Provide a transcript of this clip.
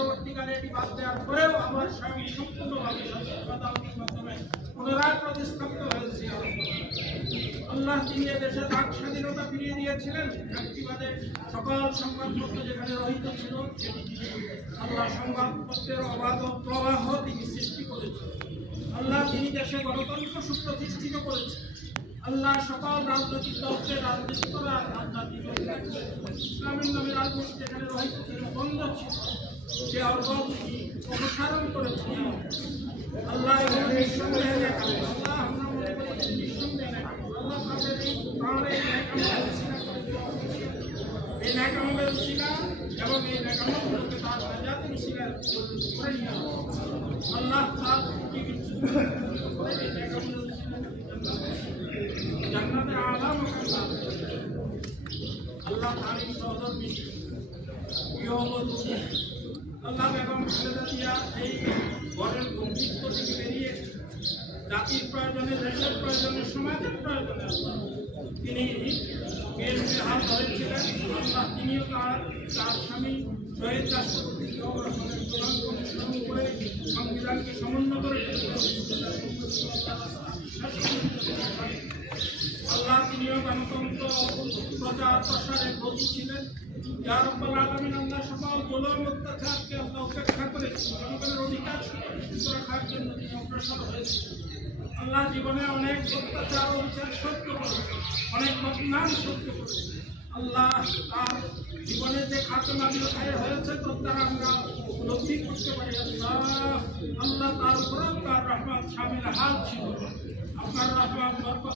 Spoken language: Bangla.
পরবর্তীকালে এটি বাদ দেওয়ার পরেও আমার স্বামী সম্পূর্ণভাবে আদালতের মাধ্যমে পুনরায় প্রতিস্থাপিত হয়েছে। আল্লাহ তিনি দেশের বাক স্বাধীনতা ফিরিয়ে দিয়েছিলেন। ব্যক্তিবাদে সকল সংবাদপত্র যেখানে রহিত ছিল সেটি আল্লাহ সংবাদপত্রের অবাধ প্রবাহ তিনি সৃষ্টি করেছেন। আল্লাহ তিনি দেশে গণতন্ত্র সুপ্রতিষ্ঠিত করেছেন। আল্লাহ সকল রাজনৈতিক দলকে রাজনীতি করা আল্লাহ ইসলামের নামে রাজনীতি যেখানে রহিত ছিল, বন্ধ ছিল, সে অর্জন তিনি অনুসরণ করেছেন। আল্লাহ এবং নিঃসন্দেহে আল্লাহ আমরা মনে করি নিঃসন্দেহে আল্লাহ তাদের এই ন্যাকামলের ছিল এবং এই ন্যাকামলগুলোকে তার নাজাতের ছিলেন করে নিয়ে আল্লাহ তার করে এই ন্যাকামলের জান্নাতের আলাম আল্লাহ তারই সহধর্মী গৃহবধূ আল্লাহ বেগম খালেদা জিয়া এই ঘরের গম্ভীর্য থেকে বেরিয়ে জাতির প্রয়োজনে, দেশের প্রয়োজনে, সমাজের প্রয়োজনে তিনি বিএনপির হাত ধরেছিলেন। আল্লাহ তিনিও তার স্বামী শহীদ রাষ্ট্রপতি জিয়াউর রহমানের প্রধান অনুসরণ করে সংবিধানকে সমুন্নত করে আল্লাহ তিনিও গণতন্ত্র প্রচার প্রসারে ব্রতী ছিলেন। ইয়া রাব্বুল আলামিন আল্লাহ সকল জুলুম অত্যাচারকে আল্লাহ উপেক্ষা করে জনগণের অধিকার সুরক্ষিত রাখার জন্য তিনি অগ্রসর হয়েছেন। আল্লাহ জীবনে অনেক অত্যাচার অবিচার সহ্য করে, অনেক বদনাম সহ্য করে আল্লাহ তার জীবনে যে খাতনাগুলো হয়েছে তার দ্বারা আমরা উপলব্ধি করতে পারি। আল্লাহ তার উপর তার রহমত শামিল হাল ছিল। আপনার রহমত